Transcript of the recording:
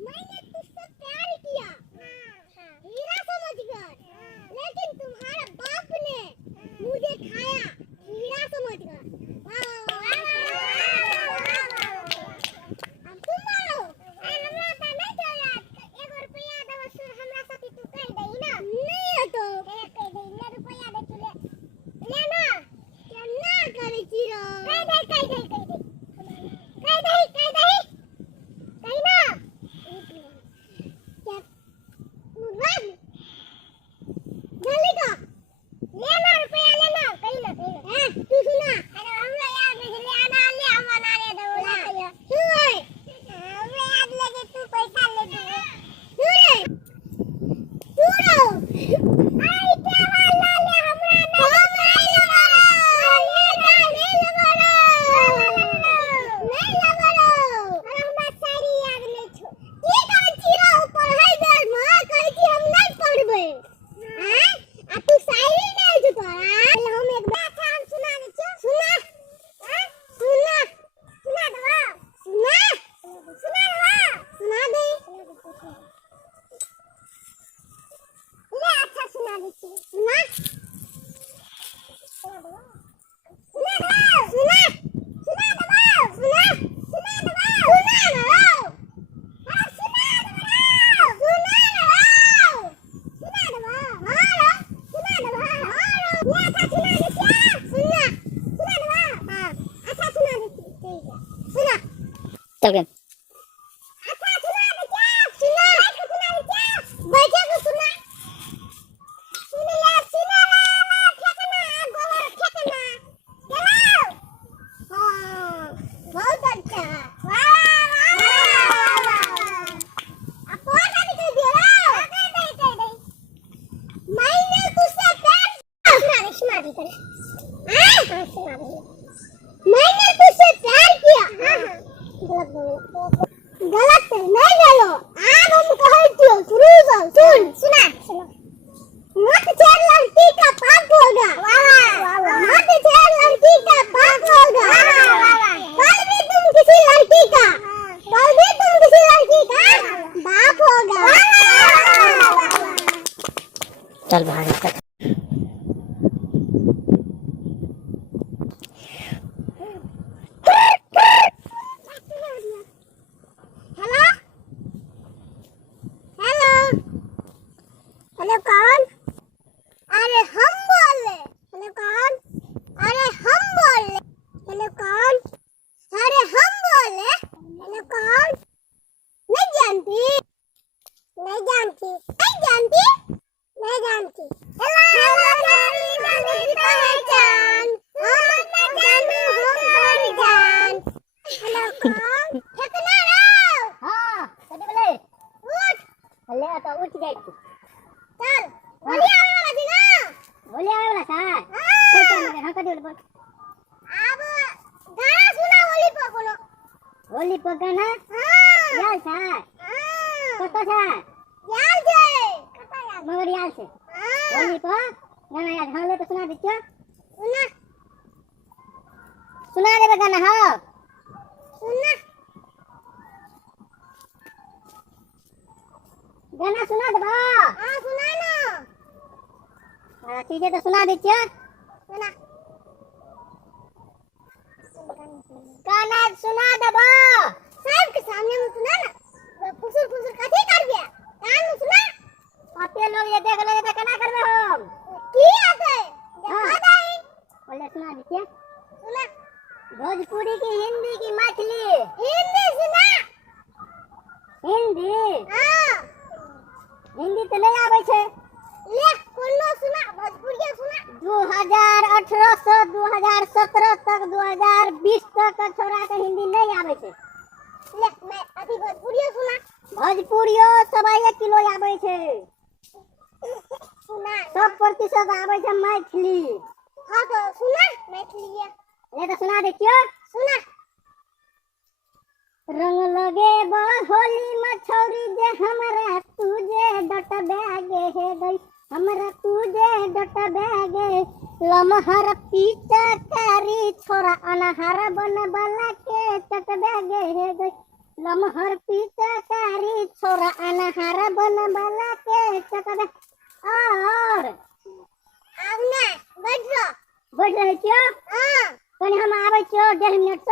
मैंने तुझसे प्यार किया, हीरा समझकर, लेकिन तुम्हारे बाप ने मुझे खाया हीरा समझकर। अब तुम बोलो, हमरा त नहीं चला, 1 रुपया दवा सुन हमरा साथी तू कह दई ना। नहीं है तो कह दई ले रुपया दे तू ले ना। केना करे छी रो? कह दई कह दई कह दई कह दई कह दई कह ना। मुर्राद जल्दी का लेना रुपया लेना कहीं ना हैं तू सुना। अरे हमरा याद नहीं ले आना ले हम ना ले दो ला तू है हमरा याद लगे तू पैसा ले दे तू रे तू रो आई क्या वाला ले हमरा नहीं चल गए। अच्छा सुना दे क्या सुना सुना दे क्या बच्चे को सुना सुन ले सुना ला ठेकना गोबर ठेकना चलो। हां बहुत अच्छा वाह अब कौन सा निकल दिया कह दे मैंने तुझसे प्यार सुना दे करे हां सुना दे मैंने तुझसे प्यार किया। गलत नहीं बोलो अब हम कहती हो शुरू से सुन सुना मत छेड़ लड़की का पाप होगा। मत छेड़ लड़की का पाप होगा। कल भी तुम किसी लड़की का बाप होगा। चल बाहर तक हेलो कौन? अरे हम बोले। हेलो कौन? अरे हम बोले। हेलो कौन? अरे हम बोले। हेलो कौन? नहीं जानती नहीं जानती नहीं जानती नहीं जानती। हेलो मेरी पहचान हम न जानू हम जान। हेलो कौन? ठेकना रहो। हां कदे बोले उठ ले तो उठ गई चल बोलिए वाला जी ना बोले आवे वाला सा हां हम कदे बोल अब गाना सुना होली पर बोलो होली पर गाना हां यार सा हां कतो सा यार जे कता यार मगर यार से हां होली पर गाना याद हम ले तो सुना दीजिए सुना दे गाना हां सुना गाना सुना दे हां सुना ना ठीक है तो सुना दीजिए सुना गाना सुना दबो साहब के सामने में सुना ना फुसुर फुसुर कथी कर दिया कान में सुना आते लोग ये देख ले तो केना करबे हम की आते देखा दाई बोले सुना दीजिए सुना भोजपुरी की हिंदी की मैथिली हिंदी सुना हिंदी हां हिंदी तो नहीं आवे छे ले कोनो सुना भोजपुरी सुना 2018 से 2017 तक 2020 तक का छोरा के हिंदी नहीं आवे छे। ले मैं अभी भोजपुरी सुना भोजपुरियो सब 1 किलो आवे छे सुना 100% आवे छे मैथिली। हां तो सुना मैथिली ले तो सुना दे क्यों सुना रंग लगे बा होली मछौरी जे हमरा तुझे डट बैगे हे गई हमरा तुझे डटबे गे लमहर पिचकारी छोरा अनहार बनबला के चटबे गे लमहर पिचकारी छोरा अनहार बनबला के चटबे और अब ना बैठ बैठ रहे छियो हाँ कनी हम आबै छियो 1.5 मिनट